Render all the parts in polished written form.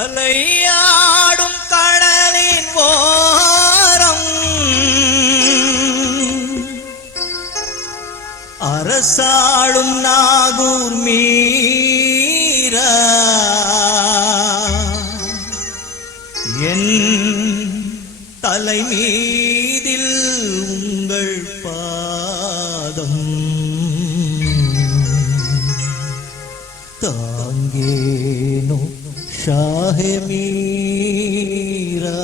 அலையாடும் கடலின் ஓரம் அரசாளும் நாகூர் மீரா என் தலை மீதில் உங்கள் பாதம் தாங்கேனோ ஷாஹே மீரா.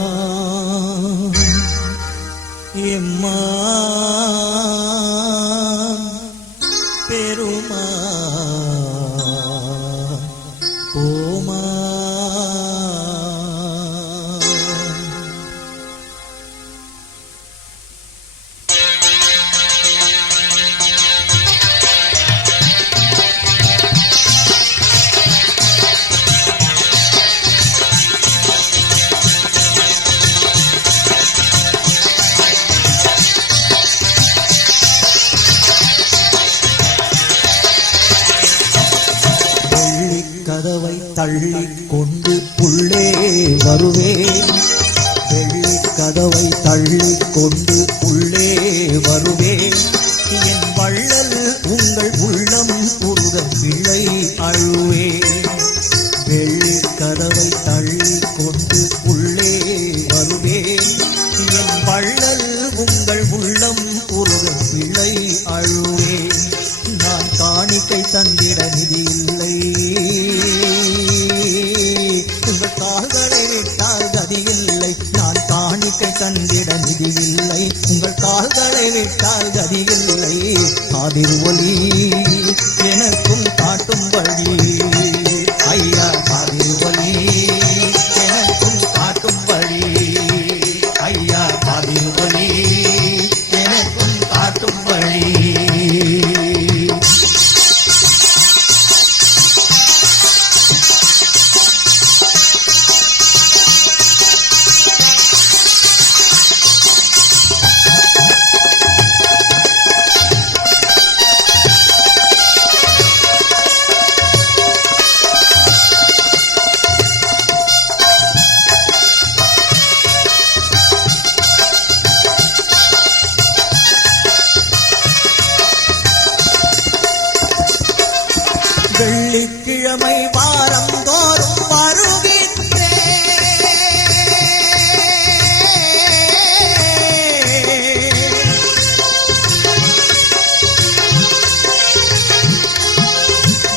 எஜமான் எம்மான் பெருமான் கோமான் கதவை தள்ளிக் கொண்டு உள்ளே வருவேன். வெள்ளி கதவை தள்ளிக் கொண்டு உள்ளே வருவேன். என் வள்ளல் உங்கள் உள்ளம் உருக பிள்ளை அழுவேன். வெள்ளி கதவை தள்ளிக் கொண்டு உள்ளே வருவேன். என் வள்ளல் உங்கள் உள்ளம் உருக பிள்ளை அழுவேன். நான் காணிக்கை தந்திட நிதி இல்லை. உங்கள் கால்களை விட்டால் கதி இல்லை. நான் காணிக்கை தந்திட நிதி இல்லை. உங்கள் கால்களை விட்டால் கதி இல்லை. காதிர் ஒலி எனக்கும் காட்டும் வழி. ஐயா காதிர் ஒலி எனக்கும் காட்டும் வழி. ஐயா காதிர் ஒலி எனக்கும் காட்டும் வழி. வெள்ளிக்கிழமை வாரம் தோறும் வருகின்றேன்.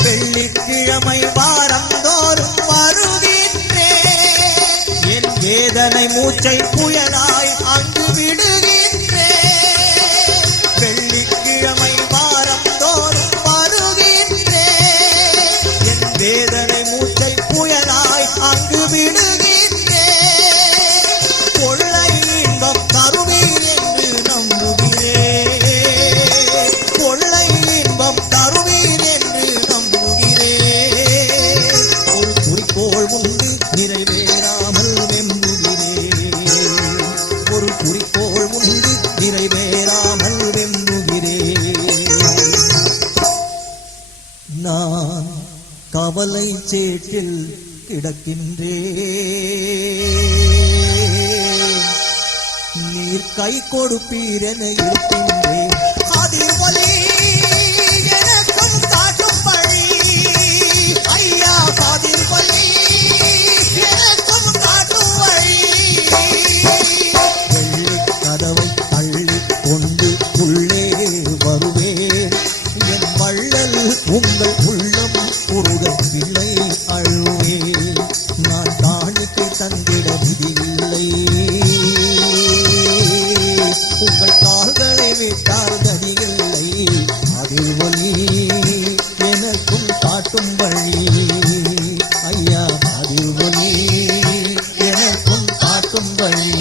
வெள்ளிக்கிழமை வாரம் தோறும் வருகின்றேன். என் வேதனை மூச்சை புயலாய் அங்கு விடுகின்றேன். வெள்ளிக்கிழமை வாரம் தோறும் வேதனை மூச்சை புயலாய் அங்கு விடுகின்றேன். கொள்ளை இன்பம் தருவீர் என்று நம்புகிறேன். கொள்ளை இன்பம் தருவீர் என்று நம்புகிறேன். ஒரு குறிக்கோள் உண்டு நிறைவேறாமல் வெம்புகிறேன். ஒரு குறிக்கோள் உண்டு நிறைவேறாமல் வெம்புகிறேன். நான் கவலை சேற்றில் கிடக்கின்றேன். நீர் கை கொடுப்பீர் என இருக்கின்றேன். காதிர் ஒலி எனக்கும் காட்டும் வழி. ஐயா காதிர் ஒலி எனக்கும் காட்டும் வழி. வெள்ளி கதவை தள்ளிக் கொண்டு உள்ளே வருவேன். என் வள்ளல் உங்கள் உள்ளம் உருக பிள்ளை அழுவேன். நான் காணிக்கை தந்திட விதி இல்லை. உங்கள் கால்களை விட்டால் கதி இல்லை. அதில் ஒலி எனக்கும் காட்டும் வழி. ஐயா அதில் ஒலி எனக்கும் காட்டும் வழி.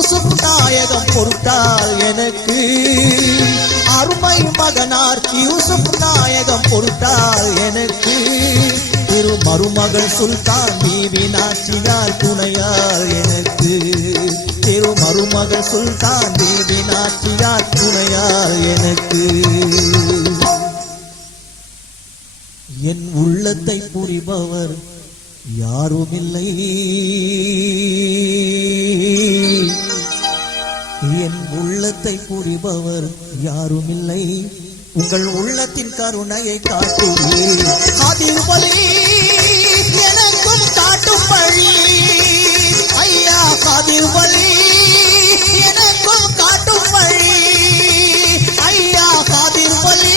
யூசுப் நாயகம் பொறுத்தால் எனக்கு, அருமை மகனார் யூசுப் நாயகம் பொறுத்தால் எனக்கு, திரு மருமகள் சுல்தான் பீவி நாச்சியார் துணையார் எனக்கு, திரு மருமகள் சுல்தான் பீவி நாச்சியார் துணையார் எனக்கு. என் உள்ளத்தை புரிபவர் யாருமில்லை, என் உள்ளத்தை புரிபவர் யாருமில்லை, உங்கள் உள்ளத்தின் கருணையை காட்டுவே காதில் வலி எனக்கும் காட்டும் வழி, ஐயா காதில் வலி எனக்கும் காட்டும் வழி, ஐயா காதில் வலி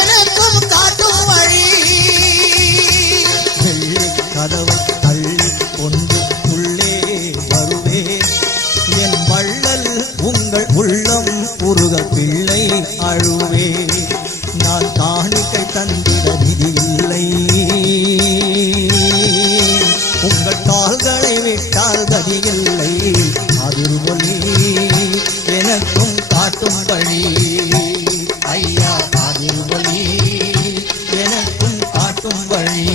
எனக்கும் காட்டும் வழி. வெள்ளை கதவை தள்ளி கொண்டு உள்ளே வருவேன், என் வள்ளல் உங்கள் உள்ளம் உருக பிள்ளை அழுவே, நான் காணிக்கை தந்திட நிதி இல்லை, உங்கள் கால்களை விட்டால் கதி இல்லை, அதில் ஒளி எனக்கும் காட்டும் வழி, ஐயா அதில் ஒளி எனக்கும் காட்டும் வழி.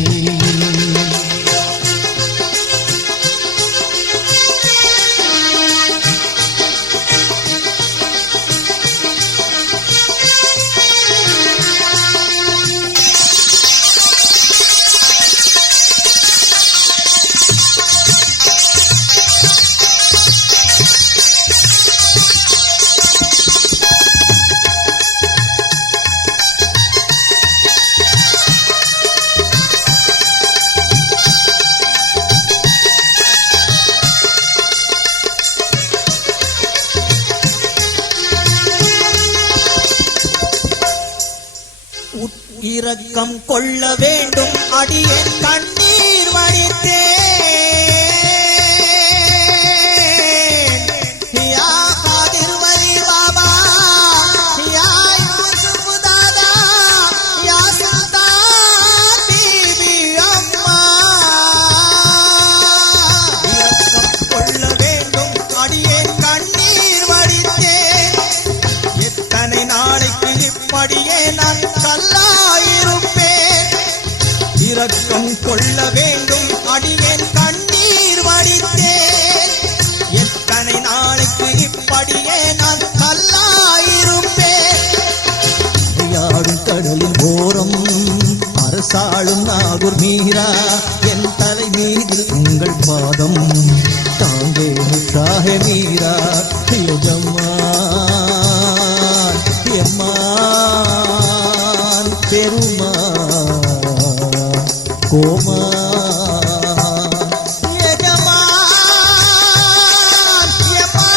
இரக்கம் கொள்ள வேண்டும் அடியேன் கண்ணீர் வடித்தேன், யா காதிர் வலி பாபா, யா யூசுப் தாதா, யா சுல்தான் பீபி அம்மா. இரக்கம் கொள்ள வேண்டும் அடியேன் கண்ணீர் வடித்தேன், எத்தனை நாளைக்கு இப்படியே நான் கல்லாயிருப்பேன். இரக்கம் கொள்ள வேண்டும் அடியேன் கண்ணீர் வடித்தேன், எத்தனை நாளைக்கு இப்படியே நான் கல்லாயிருப்பேன். யாடும் கடலின் ஓரம் அரசாளும் நாகூர் மீரா, என் தலை மீது உங்கள் பாதம் தாங்கே ஷாஹ மீரா, எஜமான் எம்மான் பெருமான் கோமான், எஜமான் எம்மான்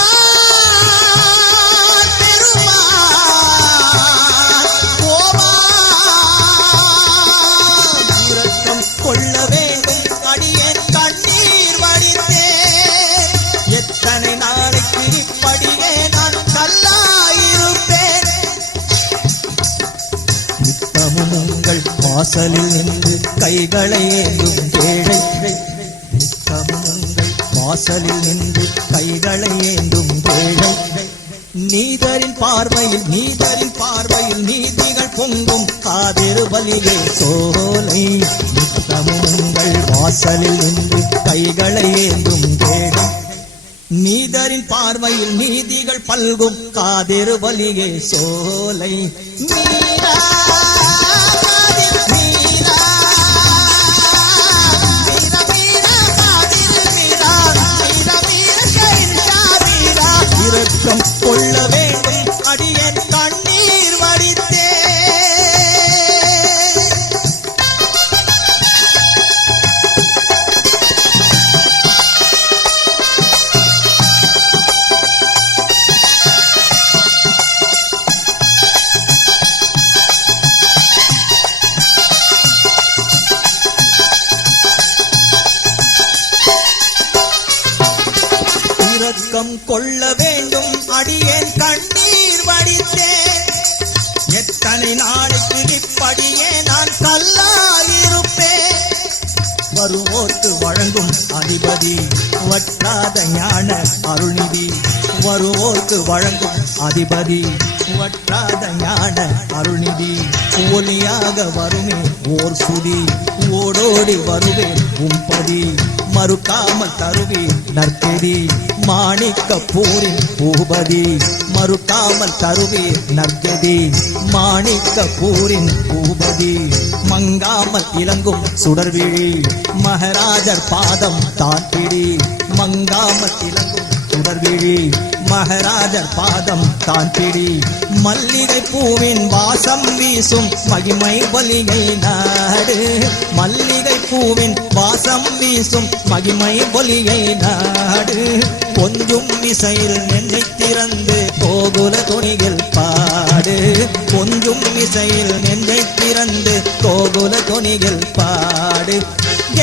பெருமான் கோமான். இரக்கம் கொள்ள வேண்டும் அடியேன் கண்ணீர் வடித்தேன், எத்தனை நாளைக்கு இப்படியே நான் கல்லாயிருப்பேன். நித்தமும் உங்கள் வாசலில் நின்று கைகளை ஏந்தும் ஏழை, நித்தமும் உங்கள் வாசலில் நின்று கைகளை ஏந்தும் ஏழை, நீதரின் பார்வையில் நீதிகள் பொங்கும் காதிரு வலியே சோலை, நித்தமும் உங்கள் வாசலில் நின்று கைகளை ஏந்தும் ஏழை, நீதரின் பார்வையில் நீதிகள் பல்கும் காதிரு வலியே சோலை. மீரா இரக்கம் கொள்ள வேண்டும் அடியேன் கண்ணீர் வடித்தேன். இரக்கம் கொள்ள வேண்டும் அடியேன் கண்ணீர் வடித்தேன், எத்தனை நாளைக்கு இப்படியே நான் கல்லாயிருப்பேன். வருவோர்க்கு வழங்கும் அதிபதி வற்றாத ஞான அருள்நிதி வருவோர்க்கு வழங்கும் அதிபதி வற்றாத ஞான அருள்நிதி ஒலியாக வருமே ஓர் சுதி ஓடோடி வருவே உம்பதி மறுக்காமல் தருவே நற்கதி மாணிக்க பூரின் பூபதி மறுக்காமல் தருவே நற்கதி மாணிக்க பூரின் பூபதி மங்காமல் இலங்கும் சுடர்விழி மகராஜர் பாதம் தான்பிடி மங்காமல் இலங்கும் சுடர்விழி மகராஜர் பாதம் தான்பிடி மல்லிகை பூவின் வாசம் வீசும் மகிமை ஒலியை நாடு மல்லிகை பூவின் வாசம் வீசும் மகிமை ஒலியை நாடு கொஞ்சும் இசையில் நெஞ்சை திறந்து கோகுல துணிகள் பாடு கொஞ்சும் இசையில் நெஞ்சை திறந்து கோகுல துணிகள் பாடு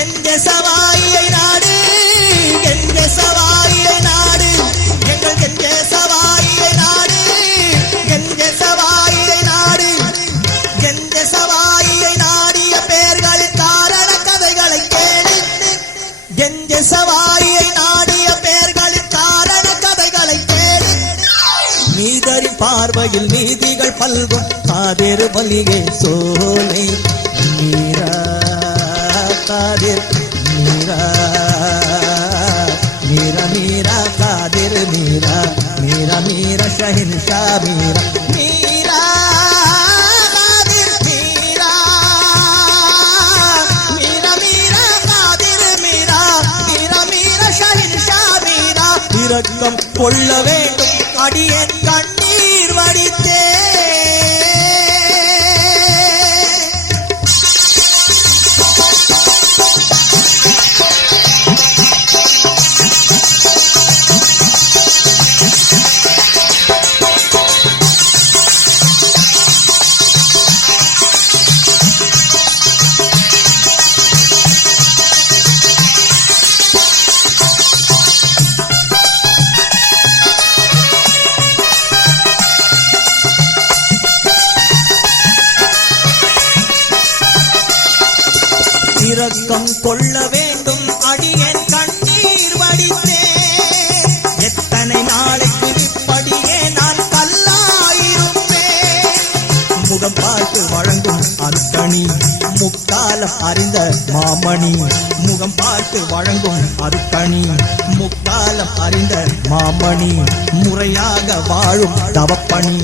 என்ற சவாயை நாடு என்ற சவாயை நாடு எங்கள் என்ற சவாயை நாடு என்ற சவாயை நாடு என்ற சவாயை நாடிய பேர்களின் காரண கதைகளை கேளு என்ற சவாயை நாடிய பேர்களின் காரண கதைகளை கேளு நீதரின் பார்வையில் நீதிகள் பல்கும் காதிர் வலிகை சோலை மீரா காதிர் மீரா மீரா மீரா காதிர் மீரா மீரா மீரா ஷஹின்ஷா மீரா மீரா காதிர் மீரா மீரா மீரா காதிர் மீரா மீரா மீரா ஷஹின்ஷா மீரா இரக்கம் கொள்ள வேண்டும் அடியேன் கண்ணீர் வடித்தே இரக்கம் கொள்ள வேண்டும் அடியேன் கண்ணீர் வடித்தே எத்தனை நாளைக்கு இப்படியே நான் கல்லாயிருப்பேன் முகம் பார்த்து வழங்கும் அருக்கணி முக்காலம் அறிந்த மாமணி முகம் பார்த்து வழங்கும் அருக்கணி முக்காலம் அறிந்த மாமணி முறையாக வாழும் தவப்பணி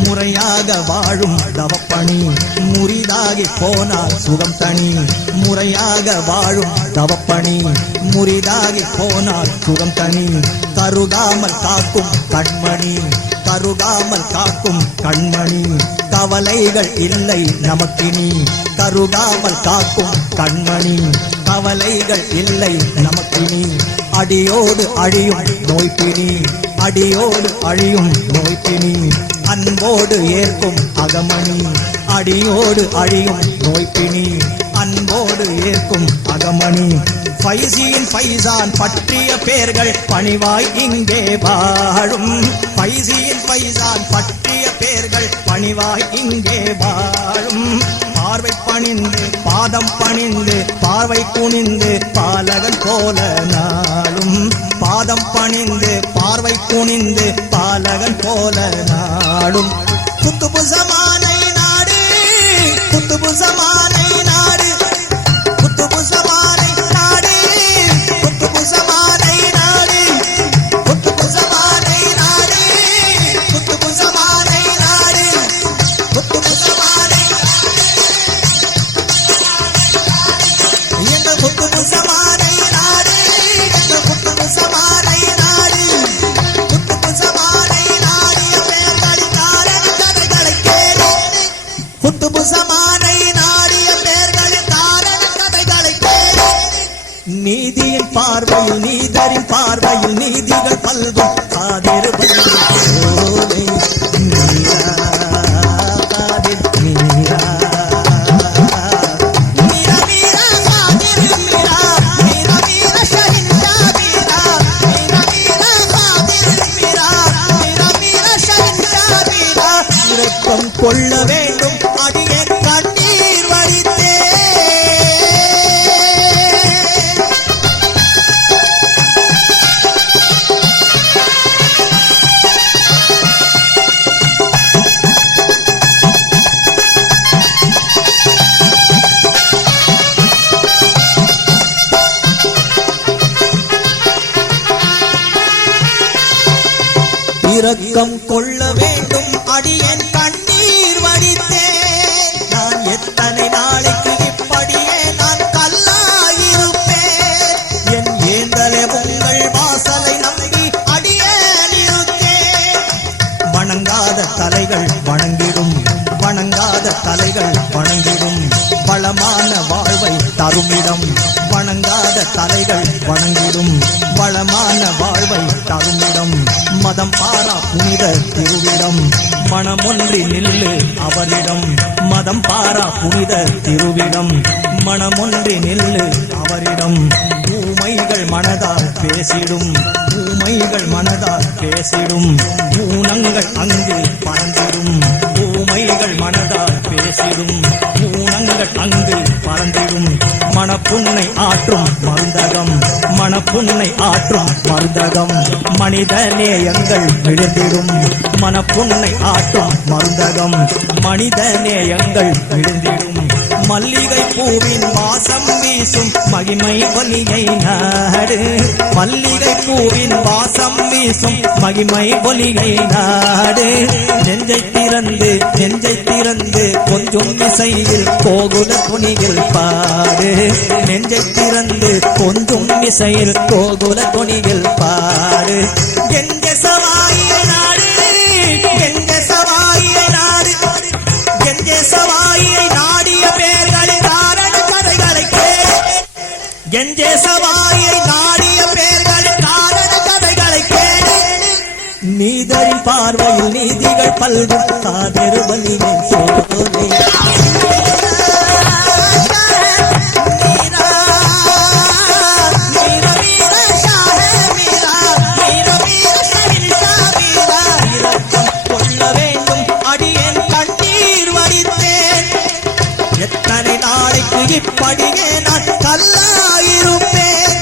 முறையாக வாழும் தவப்பணி முறிதாகி போனால் சுகம் தனி முறையாக வாழும் தவப்பணி முறிதாகி போனால் சுகம் தனி கருகாமல் காக்கும் கண்மணி கருகாமல் காக்கும் கண்மணி கவலைகள் இல்லை நமக்கினி கருகாமல் காக்கும் கண்மணி கவலைகள் இல்லை நமக்கினி அடியோடு அழியும் நோய்பினி அடியோடு அழியும் நோய்பினி அன்போடு ஏற்கும் அகமணி அடியோடு அழியும் நோய்பினி அன்போடு ஏற்கும் அகமணி பைசியின் பைசான் பற்றிய பேர்கள் பணிவாய் இங்கே வாழும் பைசியின் பைசான் பற்றிய பேர்கள் பணிவாய் இங்கே வாழும் பார்வை பணிந்து பாதம் பணிந்து பார்வை குனிந்து பாலகன் போல நாளும் பாதம் பணிந்து பார்வை குனிந்து பாலகன் போல நாளும் குத்துபு ஜமானை நாடு குத்துபு ஜமானை நாடு குத்துபு ஜமானை நாடு குத்துபு ஜமானை நாடு குத்துபு ஜமானை நாடு குத்துபு ஜமானை நாடு குத்துபு ஜமானை எங்கள் குத்துபு ஜமானை நாடு எங்கள் குத்துபு ஜமானை நாடு குத்துபு ஜமானை நாடிய பேர்களின் காரண கதைகளை கேளு குத்துபு ஜமானை நாடிய பேர்களின் காரண கதைகளை கேளு நீதியின் பார்வையில் நீதரின் பார்வையில் நீதிகள் பல்கும் காதிர் சோலை மீரா காதிர் மீரா மீரா மீரா காதிர் மீரா மீரா மீரா ஷஹின்ஷா மீரா மீரா மீரா காதிர் மீரா மீரா மீரா ஷஹின்ஷா மீரா இரக்கம் கொள்ள வேண்டும் அடியேன் கண்ணீர் வடித்தே இரக்கம் கொள்ள வேண்டும் அடியேன் கண்ணீர் வடித்தேன் நான் எத்தனை நாளைக்கு இப்படியே நான் கல்லாயிருப்பேன் என் ஏந்தலே உங்கள் வாசலை நம்பி அடியேன் இருந்தேன் வணங்காத தலைகள் வணங்கிடும் வணங்காத தலைகள் வணங்கிடும் வளமான வாழ்வை தருமிடம் வணங்காத தலைகள் வணங்கிடும் வளமான வாழ்வை தருமிடம் மதம் பாரா புனித திருவிடம் மனமொன்றி நில்லு அவரிடம் மதம் பாரா புனித திருவிடம் மனமொன்றி நில்லு அவரிடம் ஊமைகள் மனதால் பேசிடும் ஊமைகள் மனதால் பேசிடும் ஊனங்கள் அங்கு பறந்திடும் ஊமைகள் மனதால் பேசிடும் ஊனங்கள் அங்கு பறந்திடும் மனப்புண்ணை ஆற்றும் மருந்தகம் மனப்புண்ணை ஆற்றும் மருந்தகம் மனித நேயங்கள் விழுந்திடும் மனப்புண்ணை ஆற்றும் மருந்தகம் மனித நேயங்கள் விழுந்திடும் மல்லிகை பூவின் வாசம் வீசும் மகிமை ஒலியை நாடு மல்லிகை பூவின் வாசம் வீசும் மகிமை ஒலியை நாடு நெஞ்சை திறந்து கொஞ்சம் இசையில் கோகுல துணியில் பாடு நெஞ்சை திறந்து கொஞ்சம் இசையில் கோகுல துணியில் பாடு எங்க சவாயை நாடு எங்க சவாயை நாடு எங்க சவாயை நாடிய பேர்களின் காரண கதைகளை கேள் எங்கே சவாயை நாடிய பேர்களின் காரண கதைகளை கேள் நீதரின் பார்வையில் நீதிகள் பல்கும் காதெரு வலியை சோதனை இப்படியே நான் கல்லாயிருப்பேன்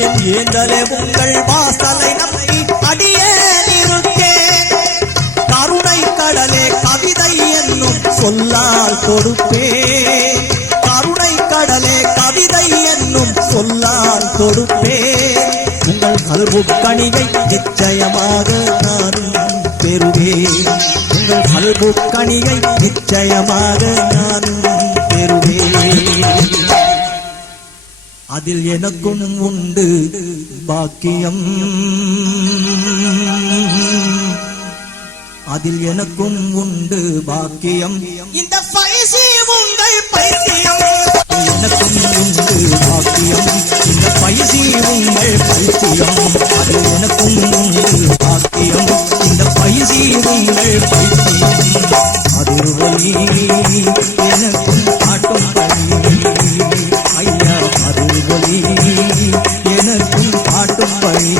என் ஏந்தலே உங்கள் வாசலை நம்பி அடியேன் இருந்தேன் கருணை கடலே கவிதை என்னும் சொல்லால் கொடுப்பேன் கருணை கடலே கவிதை என்னும் சொல்லால் கொடுப்பேன் உங்கள் கல்பு கனியை நிச்சயமாக நானும் பெறுவேன் உங்கள் கல்பு கனியை நிச்சயமாக நானும் அதில் எனக்கும் உண்டு பாக்கியம் அதில் எனக்கும் உண்டு பாக்கியம் இந்த பைசி உங்கள் பைத்தியம் எனக்கும் உண்டு பாக்கியம் இந்த பைசி உங்கள் பைத்தியம் அதில் எனக்கும் உண்டு பாக்கியம் இந்த பைசி உங்கள் பைத்தியம் அதில் வழி எனக்கும் காட்டும் வழி ஐயா அதில் வழி எனக்கும் காட்டும் வழி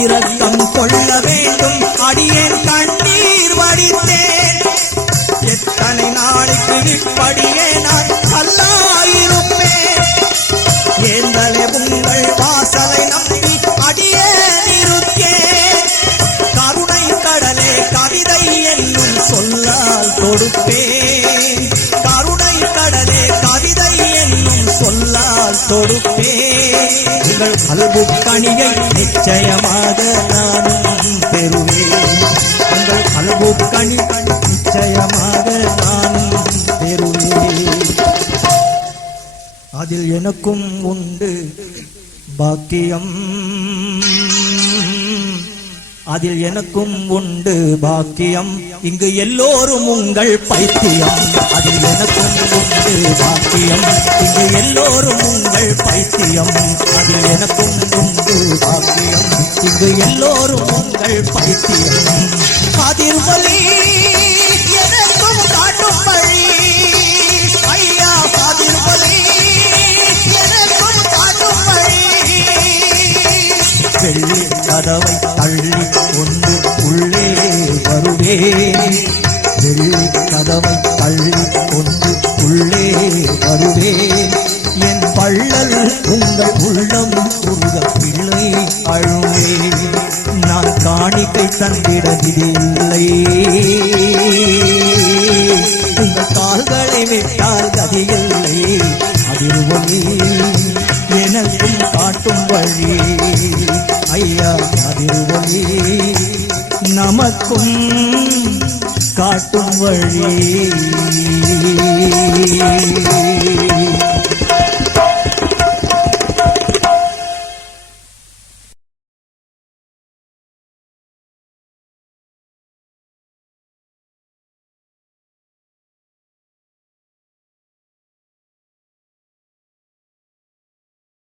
இரக்கம் கொள்ள வேண்டும் அடியேன் கண்ணீர் வடித்தேன் எத்தனை நாளைக்கு இப்படியே நான் கல்லாயிருப்பேன் ஏந்தலே உங்கள் வாசலை நம்பி அடியேன் இருப்பேன் கருணை கடலே கவிதை என்னும் சொல்லால் கொடுப்பேன் கருணை கடலே கவிதை என்னும் சொல்லால் கொடுப்பேன் உங்கள் கல்பு கனியை நிச்சயமாக நானும் பெறுவேன் உங்கள் கல்பு கனி நிச்சயமாக நானும் பெறுவேன் அதில் எனக்கும் உண்டு பாக்கியம் அதில் எனக்கும் உண்டு பாக்கியம் இங்கு எல்லோரும் உங்கள் பைத்தியம் அதில் எனக்கும் உண்டு பாக்கியம் இங்கு எல்லோரும் உங்கள் பைத்தியம் அதில் எனக்கும் உண்டு பாக்கியம் இங்கு எல்லோரும் உங்கள் பைத்தியம் காதிர்வலி எனக்கும் காட்டும் வழி ஐயா காதிர்வலி எனக்கும் காட்டும் வழி வெள்ளி கதவை தள்ளி கொண்டு உள்ளே வருவேன் வெள்ளி கதவை தள்ளி கொண்டு உள்ளே வருவேன் என் பள்ளல் உங்கள் உள்ளம் உருக பிள்ளை அழுவேன் நான் காணிக்கை தந்திடவில்லை உங்கள் கால்களை விட்டால் கதியில்லை அதிர்வழி எனக்கும் காட்டும் வழி ஐயா அதிர்வழி நமக்கும் காட்டும் வழி